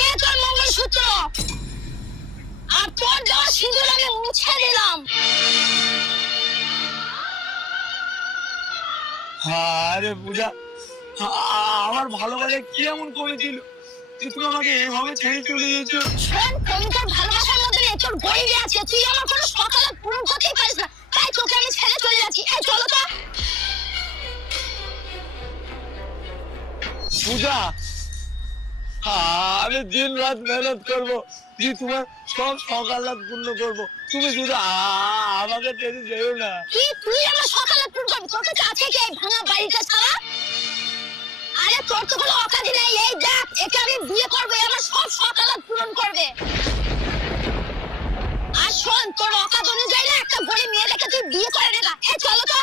নে তোর মঙ্গলসূত্র, আর তোর দেওয়া সিঁদুর আমি মুছে দিলাম। আরে পূজা, আমার ভালোবাসা কি এমন করেছিল যে তুমি আমাকে এভাবে ছেড়ে চলে গেছো? শোন, আমি তোর ভালোবাসার মধ্যে নেই, তোর গরিবী আছে। তুই আমার কোনো সকালে পূরণ করতেই পারিস না, তাই তোকে আমি ছেড়ে চলে যাচ্ছি। এই চলো তো। পূজা, আমি দিন রাত মেহনত করবো, যে তোমার সব সকাল রাত পূর্ণ করবো। তুমি শুধু আমাকে ছেড়ে যেও না। কি তুই আমার সকালে পূরণ করবি? তোর কাছে আছে কি এই ভাঙা বাড়িটা ছাড়া? আরে তোর তো কোনো অকাজই নেই। এই দেখ, একে আমি বিয়ে করবো, এ আমার সব সকালে পূরণ করবে। আর শোন, তোর অকাজ অনুযায়ী না একটা গরিব মেয়ে দেখে তুই বিয়ে করে নেগা। এই চলো তো।